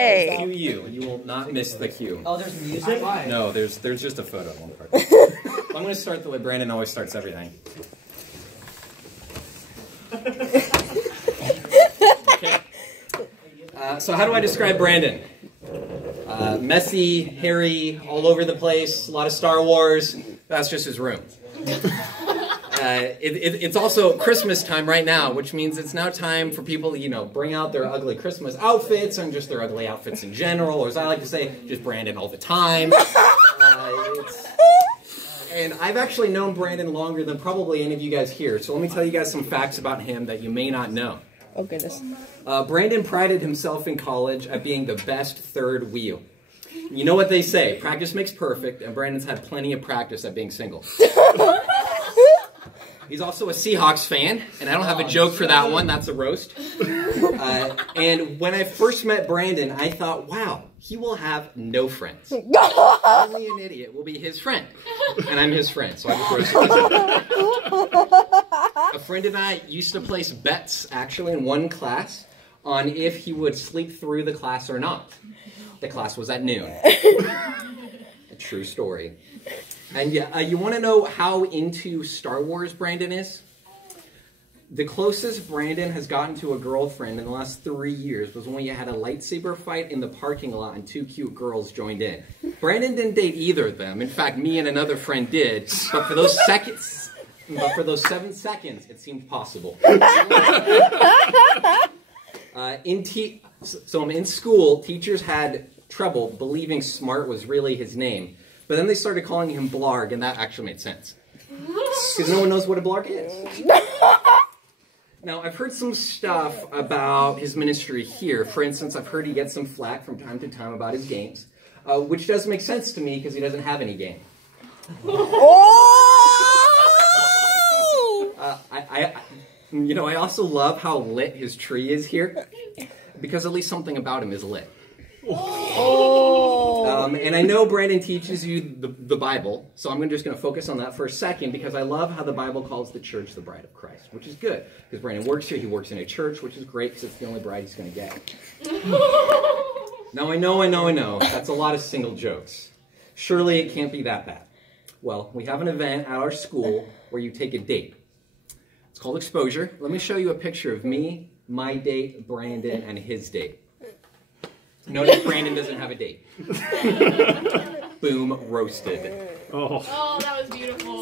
Hey. Cue you. You will not miss the cue. Oh, there's music? No, there's just a photo one part. I'm going to start the way Brandon always starts everything. Okay. So how do I describe Brandon? Messy, hairy, all over the place, a lot of Star Wars. That's just his room. It's also Christmas time right now, which means it's now time for people to, bring out their ugly Christmas outfits and just their ugly outfits in general, or as I like to say, just Brandon all the time. And I've actually known Brandon longer than probably any of you guys here, so let me tell you guys some facts about him that you may not know. Oh, goodness. Brandon prided himself in college at being the best third wheel. You know what they say, practice makes perfect, and Brandon's had plenty of practice at being single. He's also a Seahawks fan, and I don't have a joke for that one. That's a roast. And when I first met Brandon, I thought, wow, he will have no friends. Only an idiot will be his friend. And I'm his friend, so I just roasted him. A friend and I used to place bets, actually, in one class on if he would sleep through the class or not. The class was at noon. A true story. And yeah, you want to know how into Star Wars Brandon is? The closest Brandon has gotten to a girlfriend in the last 3 years was when we had a lightsaber fight in the parking lot and 2 cute girls joined in. Brandon didn't date either of them. In fact, me and another friend did. But for those 7 seconds, it seemed possible. So I'm in school. Teachers had trouble believing Smart was really his name. But then they started calling him Blarg, and that actually made sense. Because no one knows what a Blarg is. Now, I've heard some stuff about his ministry here. For instance, I've heard he gets some flack from time to time about his games, which does make sense to me because he doesn't have any game. I also love how lit his tree is here, because at least something about him is lit. And I know Brandon teaches you the Bible, so I'm just going to focus on that for a second, because I love how the Bible calls the church the bride of Christ, which is good, because Brandon works here, he works in a church, which is great, because it's the only bride he's going to get. Now, I know, that's a lot of single jokes. Surely it can't be that bad. Well, we have an event at our school where you take a date. It's called Exposure. Let me show you a picture of me, my date, Brandon, and his date. Notice Brandon doesn't have a date. Boom, roasted. Oh, that was beautiful.